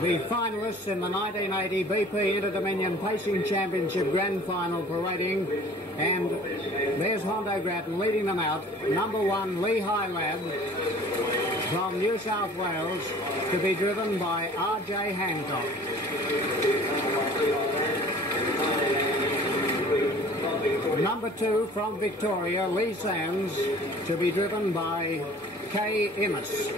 the finalists in the 1980 BP Inter-Dominion Pacing Championship Grand Final parading, and there's Hondo Grattan leading them out. Number 1, Lehigh Lad from New South Wales, to be driven by R.J. Hancock. Number 2 from Victoria, Lee Sands, to be driven by K. Immis.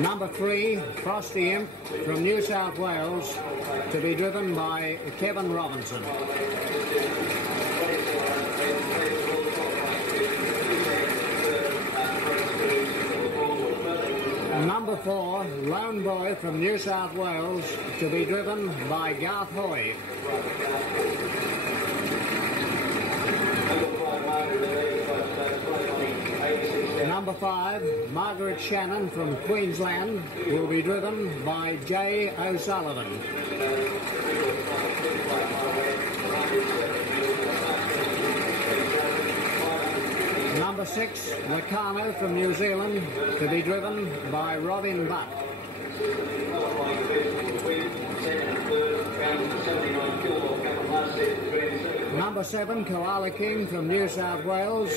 Number 3, Frosty Imp from New South Wales, to be driven by Kevin Robinson. Number 4, Lone Boy from New South Wales, to be driven by Garth Hoy. Number 5, Margaret Shannon from Queensland, will be driven by J. O'Sullivan. Number 6, Locarno from New Zealand, to be driven by Robin Butt. Number 7, Koala King from New South Wales,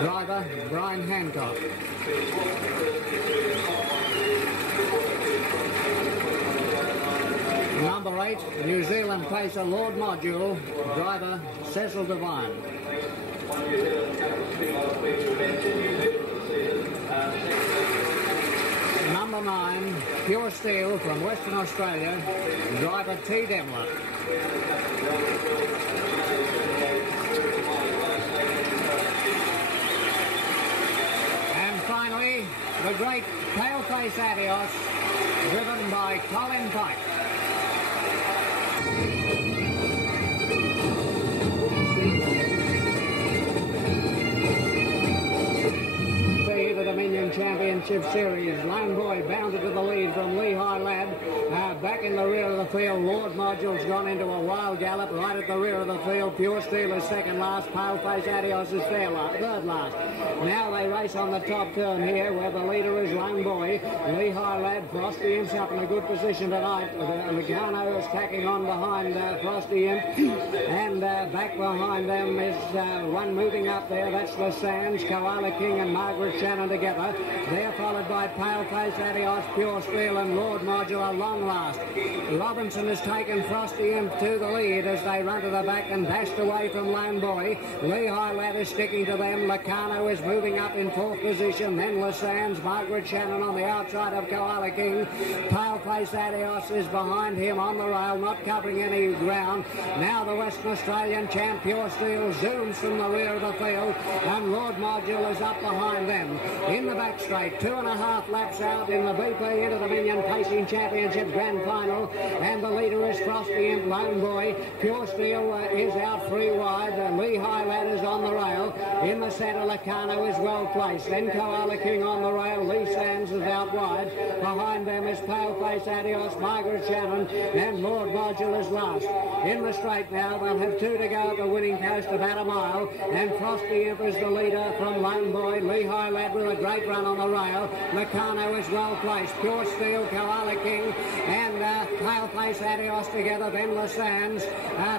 driver Brian Hancock. Number 8, New Zealand pacer Lord Module, driver Ces Devine. Number 9, Pure Steel from Western Australia, driver T. Demmler. And finally, the great Paleface Adios, driven by Colin Pike. The Dominion Championship Series. Lone Boy bounded to the lead from Lehigh Lad. Back in the rear of the field, Lord Module's gone into a wild gallop right at the rear of the field. Pure Steel is second last. Paleface Adios is third last. Now they race on the top turn here, where the leader is Lone Boy. Lehigh Lad, Frosty Imp's up in a good position tonight. Locarno is tacking on behind Frosty Imp. And back behind them is one moving up there. That's the Sands, Koala King and Margaret Shannon together. They're followed by Paleface Adios, Pure Steel and Lord Module long last. Robinson has taken Frosty Imp to the lead as they run to the back and dashed away from Lone Boy. Lehigh Lad is sticking to them. Locarno is moving up in fourth position. Then Le Sands, Margaret Shannon on the outside of Koala King. Paleface Adios is behind him on the rail, not covering any ground. Now the Western Australian champ, Pure Steel, zooms from the rear of the field, and Lord Module is up behind them. In the back straight, 2.5 laps out in the BP Inter-Dominion Pacing Championship Grand Final, and the leader is Frosty Imp, Lone Boy. Pure Steel is out free wide. Lehigh Lad is on the rail. In the centre, Locarno is well placed. Then Koala King on the rail. Lee Sands is out wide. Behind them is Paleface Adios, Margaret Shannon, and Lord Module is last. In the straight now, they'll have 2 to go at the winning post, about a mile, and Frosty Imp is the leader from Lone Boy. Lehigh Lad with a great run on the rail. Locarno is well placed. Pure Steel, Koala King, and Paleface Adios together. Then Le Sands.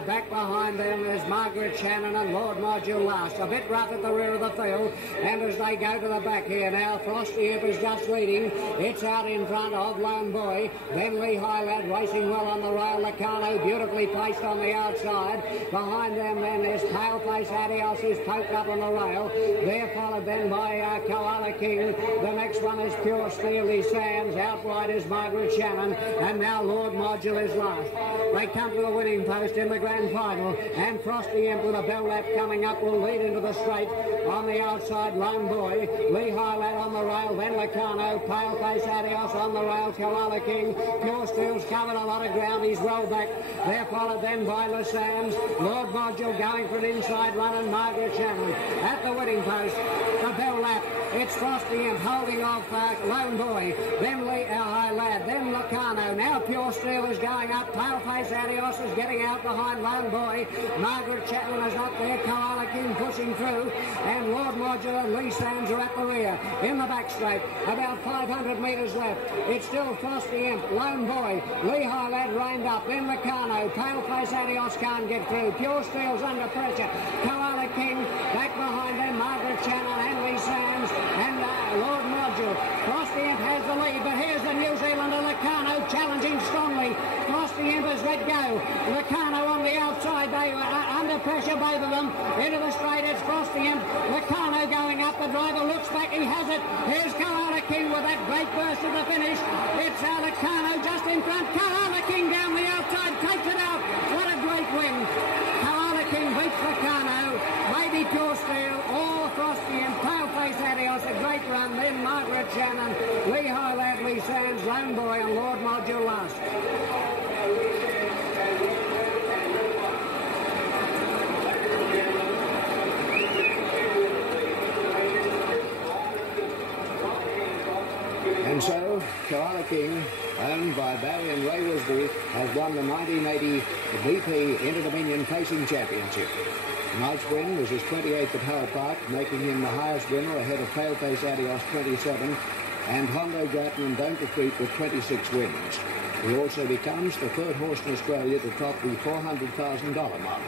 Back behind them is Margaret Shannon and Lord Module last. A bit rough at the rear of the field, and as they go to the back here now, Frosty Imp is just leading. It's out in front of Lone Boy. Then Lehigh Lad racing well on the rail. Locarno beautifully placed on the outside. Behind them then is Paleface Adios, who's poked up on the rail. They're followed then by Koala King. The next one is Pure Steel, Lee Sands. Out wide is Margaret Shannon, and now Lord Module is last. They come to the winning post in the grand final, and Frosty Imp with a bell lap coming up will lead into the straight. On the outside, Lone Boy. Lehigh Lad on the rail, then Locarno. Paleface Adios on the rail, Koala King. Pure Steel's covered a lot of ground. He's well back. They're followed then by Le Sands. Lord Module going for an inside run, and Margaret Shannon at the winning post. The bell lap. It's Frosty Imp holding off Lone Boy, then High Lad, then Locarno. Now Pure Steel is going up. Paleface Adios is getting out behind Lone Boy. Margaret Chapman is up there. Koala King pushing through. And Lord Modular and Lee Sands are at the rear. In the back straight, about 500 metres left. It's still Frosty Imp, Lone Boy, Lee High Lad reined up. Then Locarno. Paleface Adios can't get through. Pure Steel's under pressure. Koala King back behind them. Margaret Chapman and Lee Sands and Lord Module. Frosty Imp has the lead, but here's the New Zealander Locarno challenging strongly. Frosty Imp has let go. Locarno on the outside. They were under pressure, both of them. Into the straight, it's Frosty Imp. Locarno going up. The driver looks back. He has it. Here's Koala King with that great burst at the finish. It's Locarno just in front. Koala King down the outside. Takes it out. What a great win. Koala King beats Locarno. Maybe Pure Steel or Frosty Imp. Paleface Adios, a great run. Then Margaret Shannon, Lee High Lad, Lee Sands, Lone Boy and Lord Module last. And so, Koala King, owned by Barry and Ray Wisby, has won the 1980 BP Inter-Dominion Pacing Championship. Tonight's win was his 28th at Howard Park, making him the highest winner ahead of Paleface Adios 27 and Hondo Grattan and Don't Retreat with 26 wins. He also becomes the third horse in Australia to top the $400,000 mark.